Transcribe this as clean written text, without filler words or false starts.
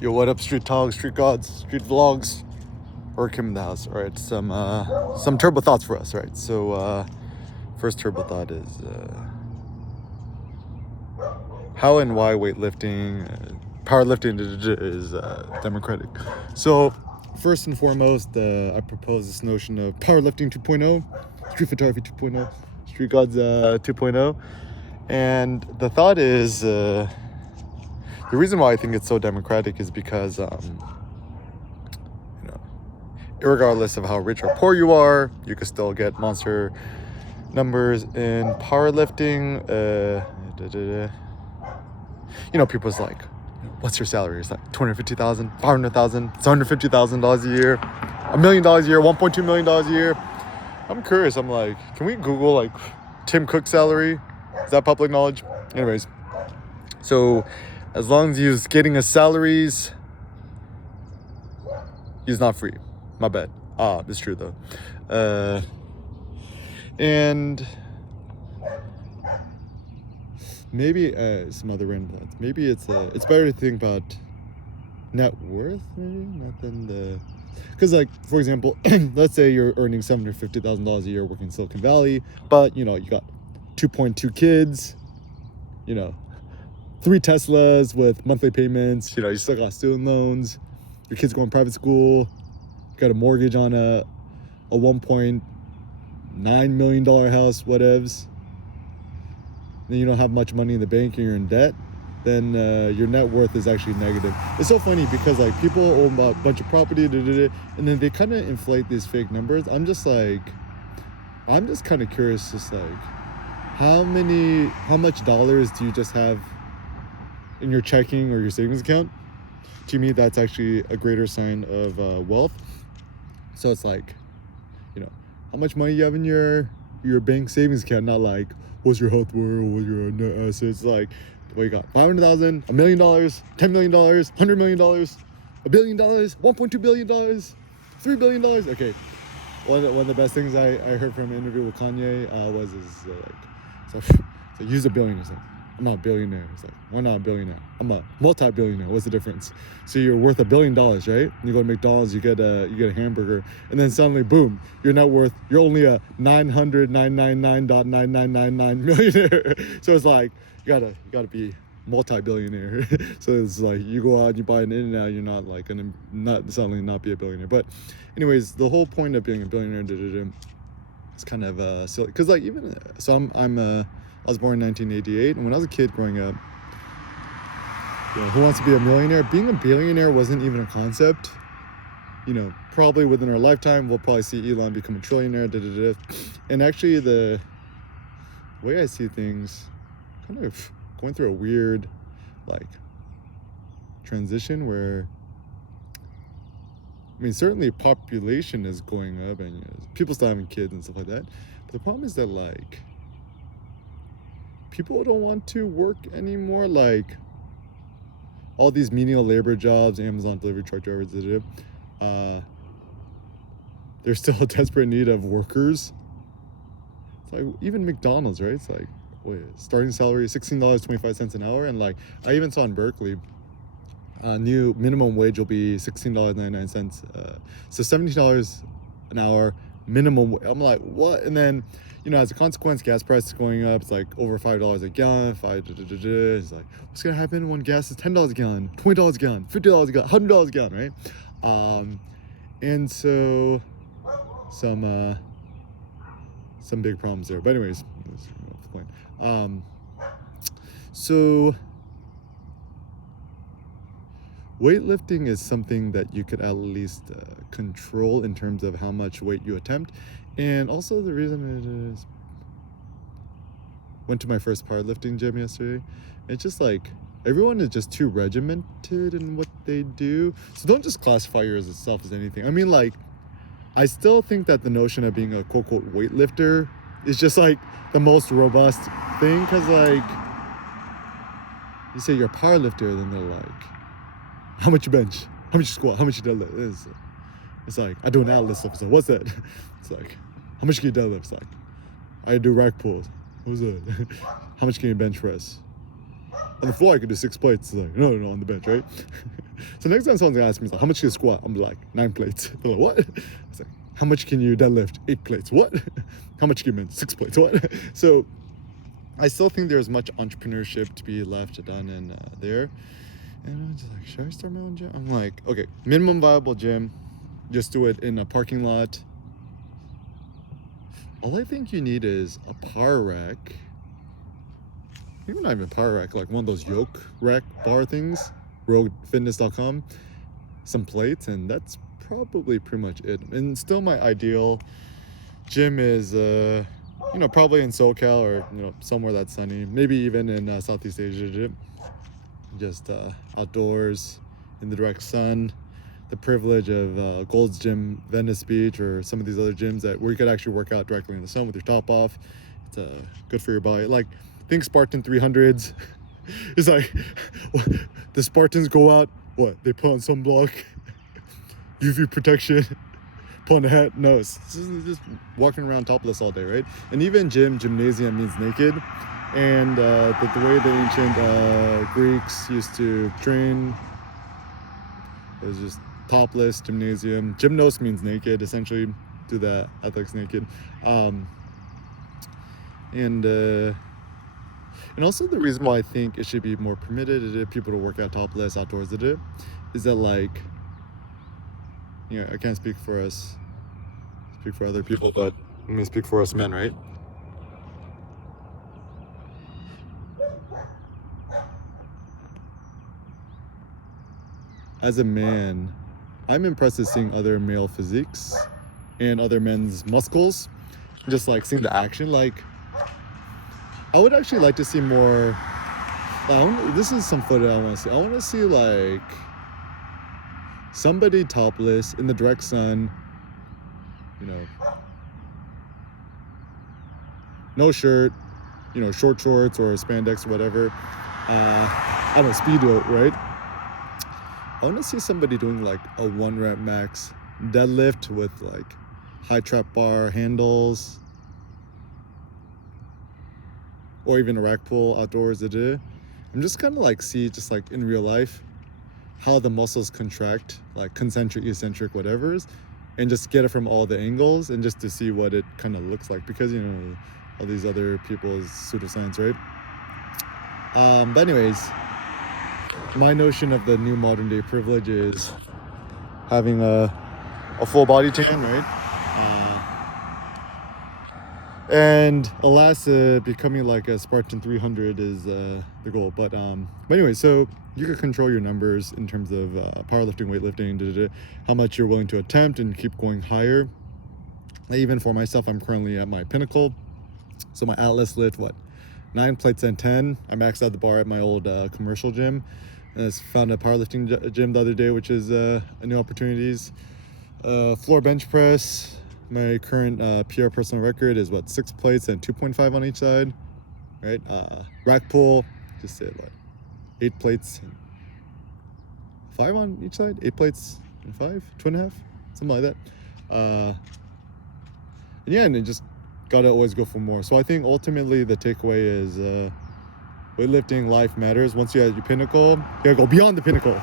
Yo, what up, street talks, street gods, street vlogs, or Kim in the house? All right, some turbo thoughts for us, right? So, first turbo thought is how and why weightlifting, powerlifting is democratic. So, first and foremost, I propose this notion of powerlifting 2.0, street photography 2.0, street gods 2.0, and the thought is. The reason why I think it's so democratic is because, regardless of how rich or poor you are, you can still get monster numbers in powerlifting. People's like, what's your salary? It's like $250,000, $500,000, $750,000 a year, $1 million a year, $1.2 million a year. I'm curious. I'm like, can we Google like Tim Cook's salary? Is that public knowledge? Anyways, so as long as he's getting his salaries, he's not free. My bad. It's true though. And maybe some other random thoughts. Maybe it's better to think about net worth, maybe not than the. Because, like, for example, let's say you're earning $750,000 a year working in Silicon Valley, but you got 2.2 kids, 3 Teslas with monthly payments, you still got student loans, your kids going to private school, you got a mortgage on a $1.9 million house, whatevs. Then you don't have much money in the bank and you're in debt, then your net worth is actually negative. It's so funny because like people own a bunch of property, and then they kind of inflate these fake numbers. I'm just kind of curious, just like, how much dollars do you just have in your checking or your savings account? To me, that's actually a greater sign of wealth. So it's like, how much money you have in your bank savings account, not like, what's your health worth, what's your net assets, like, what you got, $500,000, $1 million, $10 million, $100 million, $1 billion, $1.2 billion, $3 billion. Okay, one of the best things I heard from an interview with Kanye was so use a billionaire. It's like, I'm not a billionaire. It's like, why not a billionaire? I'm a multi-billionaire. What's the difference? So you're worth $1 billion, right? You go to McDonald's, you get a hamburger, and then suddenly, boom, your net worth, you're only a 999.9999 millionaire. So it's like, you gotta be multi-billionaire. So it's like you go out and you buy an In-N-Out, you're not like gonna not suddenly not be a billionaire. But anyways, the whole point of being a billionaire it's kind of silly, because like even so I was born in 1988, and when I was a kid growing up, who wants to be a millionaire? Being a billionaire wasn't even a concept. Probably within our lifetime, we'll probably see Elon become a trillionaire. And actually, the way I see things, kind of going through a weird, like, transition where, certainly population is going up, and people still having kids and stuff like that. But the problem is that, like, people don't want to work anymore. Like, all these menial labor jobs, Amazon delivery truck drivers, there's still a desperate need of workers. It's like even McDonald's, right? It's like, starting salary is $16.25 an hour, and like I even saw in Berkeley, new minimum wage will be $16.99. So $17 an hour minimum. I'm like, what? And then, as a consequence, gas prices going up. It's like over $5 a gallon. It's like, what's gonna happen when gas is $10 a gallon, $20 a gallon, $50 a gallon, $100 a gallon, right? And so some big problems there. But anyways, that's the point. So weightlifting is something that you could at least control in terms of how much weight you attempt. And also the reason it is, went to my first powerlifting gym yesterday. It's just like, everyone is just too regimented in what they do. So don't just classify yourself as anything. I still think that the notion of being a quote-unquote weightlifter is just like the most robust thing. Because like, you say you're a powerlifter, then they're like, how much you bench? How much you squat? How much you deadlift? It's like, I do an atlas stuff. So what's that? It's like, how much can you deadlift? It's like, I do rack pulls. What's that? How much can you bench press? On the floor, I could do 6 plates. It's like, no, on the bench, right? So next time someone's gonna ask me, like, how much can you squat? I'm like, 9 plates. They're like, what? I was like, how much can you deadlift? 8 plates. What? How much can you bench? 6 plates. What? So I still think there's much entrepreneurship to be left done in there. And I'm just like, should I start my own gym? I'm like, okay, minimum viable gym. Just do it in a parking lot. All I think you need is a power rack. Even not even a power rack, like one of those yoke rack bar things, roguefitness.com, some plates, and that's probably pretty much it. And still my ideal gym is, probably in SoCal or, somewhere that's sunny, maybe even in Southeast Asia gym. Just outdoors in the direct sun. The privilege of Gold's Gym, Venice Beach, or some of these other gyms where you could actually work out directly in the sun with your top off. It's good for your body. Like, think Spartan 300s. It's like, the Spartans go out, they put on sunblock, UV protection, put on a hat. No, it's just walking around topless all day, right? And even gymnasium means naked. And the way the ancient Greeks used to train, it was just topless gymnasium. Gymnos means naked, essentially. Do that, athletics naked. And also the reason why I think it should be more permitted people to work out topless outdoors is that, like, I can't speak for us, speak for other people, but let me speak for us men, right? As a man, I'm impressed with seeing other male physiques and other men's muscles, just like seeing the action. Like, I would actually like to see more. This is some footage I want to see. I want to see, like, somebody topless in the direct sun, no shirt, short shorts or spandex or whatever. I don't know, Speedo, right? I want to see somebody doing like a 1 rep max deadlift with like high trap bar handles, or even a rack pull outdoors. I'm just kind of like just like in real life how the muscles contract, like concentric, eccentric, whatever, and just get it from all the angles and just to see what it kind of looks like, because all these other people's pseudoscience, right? But anyways, my notion of the new modern day privilege is having a full body tan, right? And alas, becoming like a Spartan 300 is the goal. But anyway, so you can control your numbers in terms of powerlifting, weightlifting, how much you're willing to attempt and keep going higher. Even for myself, I'm currently at my Pinnacle. So my Atlas lift, 9 plates and 10. I maxed out the bar at my old commercial gym. I found a powerlifting gym the other day, which is a new opportunities. Floor bench press. My current PR personal record is 6 plates and 2.5 on each side, right? Rack pull, just say 8 plates and 5 on each side. 8 plates and 5, 2.5, something like that. And it just gotta always go for more. So I think ultimately the takeaway is weightlifting life matters. Once you're at your pinnacle, you gotta go beyond the pinnacle.